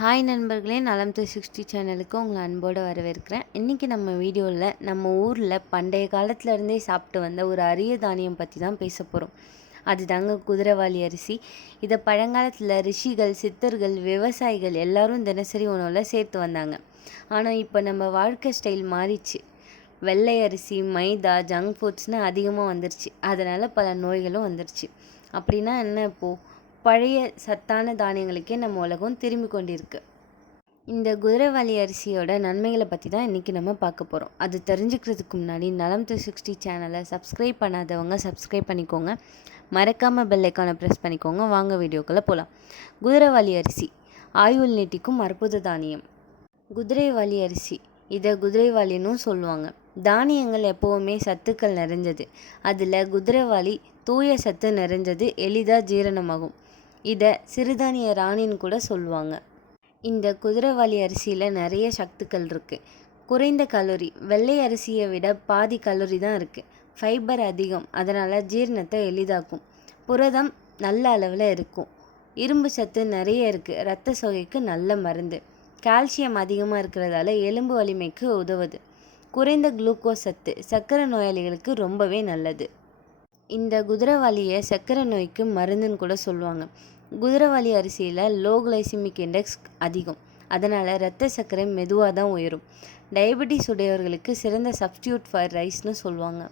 Hi நண்பர்களே நலம் three sixty சேனலுக்கு உங்களை அன்போடு வரவேற்கிறேன். இன்றைக்கி நம்ம வீடியோவில் நம்ம ஊரில் பண்டைய காலத்துலேருந்தே சாப்பிட்டு வந்த ஒரு அரிய தானியம் பற்றி தான் பேச போகிறோம் அது தாங்க குதிரைவாளி அரிசி. இதை பழங்காலத்தில் ரிஷிகள் சித்தர்கள் விவசாயிகள் எல்லாரும் தினசரி உணவில் சேர்த்து வந்தாங்க. ஆனால் இப்போ நம்ம வாழ்க்கை ஸ்டைல் மாறிச்சு வெள்ளை அரிசி மைதா ஜங்க் ஃபுட்ஸ்னு அதிகமாக வந்துருச்சு. அதனால் பல நோய்களும் வந்துருச்சு. அப்படின்னா என்ன இப்போது பழைய சத்தான தானியங்களுக்கே நம்ம உலகம் திரும்பி கொண்டிருக்கு. இந்த குதிரைவாலி அரிசியோட நன்மைகளை பற்றி தான் இன்றைக்கி நம்ம பார்க்க போகிறோம் அது தெரிஞ்சுக்கிறதுக்கு முன்னாடி நலம் த்ரீ சிக்ஸ்டி சேனலை சப்ஸ்கிரைப் பண்ணாதவங்க சப்ஸ்கிரைப் பண்ணிக்கோங்க. மறக்காமல் பெல் ஐக்கானை ப்ரெஸ் பண்ணிக்கோங்க. வாங்க வீடியோக்குள்ளே போகலாம் குதிரைவாலி அரிசி ஆயுள் நீட்டிக்கும் அற்புத தானியம். குதிரைவாலி அரிசி இதை குதிரைவாலினும் சொல்லுவாங்க. தானியங்கள் எப்போவுமே சத்துக்கள் நிறைஞ்சது. அதில் குதிரைவாளி தூய சத்து நிறைஞ்சது எளிதாக ஜீரணமாகும். இதை சிறுதானிய ராணின்னு கூட சொல்லுவாங்க. இந்த குதிரைவாளி அரிசியில் நிறைய சத்துக்கள் இருக்குது குறைந்த கலோரி வெள்ளை அரிசியை விட பாதி கலோரி தான் இருக்குது ஃபைபர் அதிகம் அதனால் ஜீரணத்தை எளிதாக்கும். புரதம் நல்ல அளவில் இருக்கும். இரும்பு சத்து நிறைய இருக்குது ரத்த சோகைக்கு நல்ல மருந்து. கால்சியம் அதிகமாக இருக்கிறதால எலும்பு வலிமைக்கு உதவுது. குறைந்த குளுக்கோஸ் சத்து சர்க்கரை நோயாளிகளுக்கு ரொம்பவே நல்லது. இந்த குதிரைவாலியை சர்க்கரை நோய்க்கு மருந்துன்னு கூட சொல்லுவாங்க. குதிரைவாலி அரிசியில் லோ கிளைசிமிக் இண்டெக்ஸ் அதிகம். அதனால் ரத்த சர்க்கரை மெதுவாக தான் உயரும். டயபெட்டிஸ் உடையவர்களுக்கு சிறந்த சப்ஸ்டியூட் ஃபார் ரைஸ்னு சொல்லுவாங்க.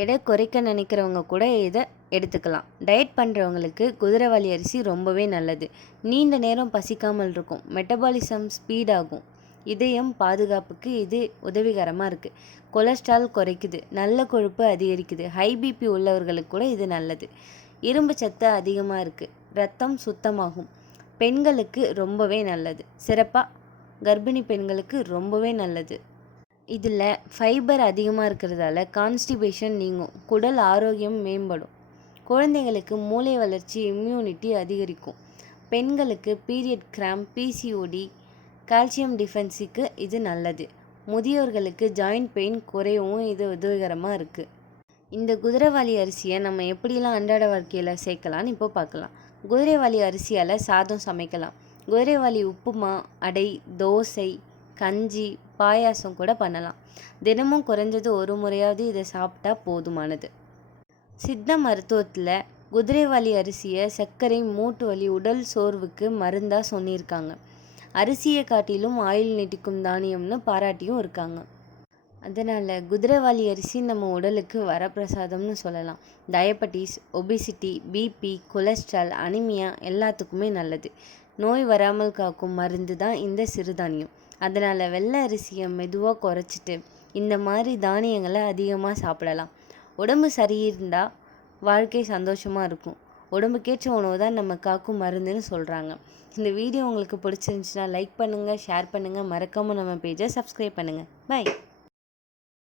எடை குறைக்க நினைக்கிறவங்க கூட இதை எடுத்துக்கலாம். டயட் பண்ணுறவங்களுக்கு குதிரைவாலி அரிசி ரொம்பவே நல்லது. நீண்ட நேரம் பசிக்காமல் இருக்கும். மெட்டபாலிசம் ஸ்பீடாகும் இதயம் பாதுகாப்புக்கு இது உதவிகரமாக இருக்குது கொலஸ்ட்ரால் குறைக்குது. நல்ல கொழுப்பு அதிகரிக்குது. ஹை பிபி உள்ளவர்களுக்கு கூட இது நல்லது. இரும்பு சத்து அதிகமாக இருக்குது ரத்தம் சுத்தமாகும். பெண்களுக்கு ரொம்பவே நல்லது. சிறப்பாக கர்ப்பிணி பெண்களுக்கு ரொம்பவே நல்லது. இதில் ஃபைபர் அதிகமாக இருக்கிறதால கான்ஸ்டிபேஷன் நீங்கும். குடல் ஆரோக்கியம் மேம்படும். குழந்தைங்களுக்கு மூளை வளர்ச்சி இம்யூனிட்டி அதிகரிக்கும். பெண்களுக்கு பீரியட் கிராம் பிசிஓடி கால்சியம் டிஃபென்ஸுக்கு இது நல்லது. முதியோர்களுக்கு ஜாயிண்ட் பெயின் குறையவும் இது உதவிகரமாக இருக்குது இந்த குதிரைவாளி அரிசியை நம்ம எப்படிலாம் அன்றாட வாழ்க்கையில் சேர்க்கலான்னு இப்போ பார்க்கலாம். குதிரைவாளி அரிசியால் சாதம் சமைக்கலாம். குதிரைவாளி உப்புமா அடை தோசை கஞ்சி பாயாசம் கூட பண்ணலாம். தினமும் குறைஞ்சது ஒரு முறையாவது இதை சாப்பிட்டா போதுமானது. சித்த மருத்துவத்தில் குதிரைவாளி அரிசியை சர்க்கரை மூட்டு வலி உடல் சோர்வுக்கு மருந்தாக சொல்லியிருக்காங்க அரிசியை காட்டிலும் ஆயில் நீட்டிக்கும் தானியம்னு பாராட்டியும் இருக்காங்க. அதனால் குதிரைவாளி அரிசி நம்ம உடலுக்கு வரப்பிரசாதம்னு சொல்லலாம். Diabetes obesity BP cholesterol anaemia எல்லாத்துக்குமே நல்லது. நோய் வராமல் காக்கும் மருந்து தான் இந்த சிறுதானியம். அதனால் வெள்ளை அரிசியை மெதுவாக குறைச்சிட்டு இந்த மாதிரி தானியங்களை அதிகமாக சாப்பிடலாம். உடம்பு சரியிருந்தால் வாழ்க்கை சந்தோஷமாக இருக்கும். உடம்புக்கேற்ற உணவு தான் நம்ம காக்கும் மருந்துன்னு சொல்கிறாங்க இந்த வீடியோ உங்களுக்கு பிடிச்சிருந்துச்சுன்னா லைக் பண்ணுங்கள் ஷேர் பண்ணுங்கள் மறக்காமல் நம்ம பேஜை சப்ஸ்கிரைப் பண்ணுங்கள் பை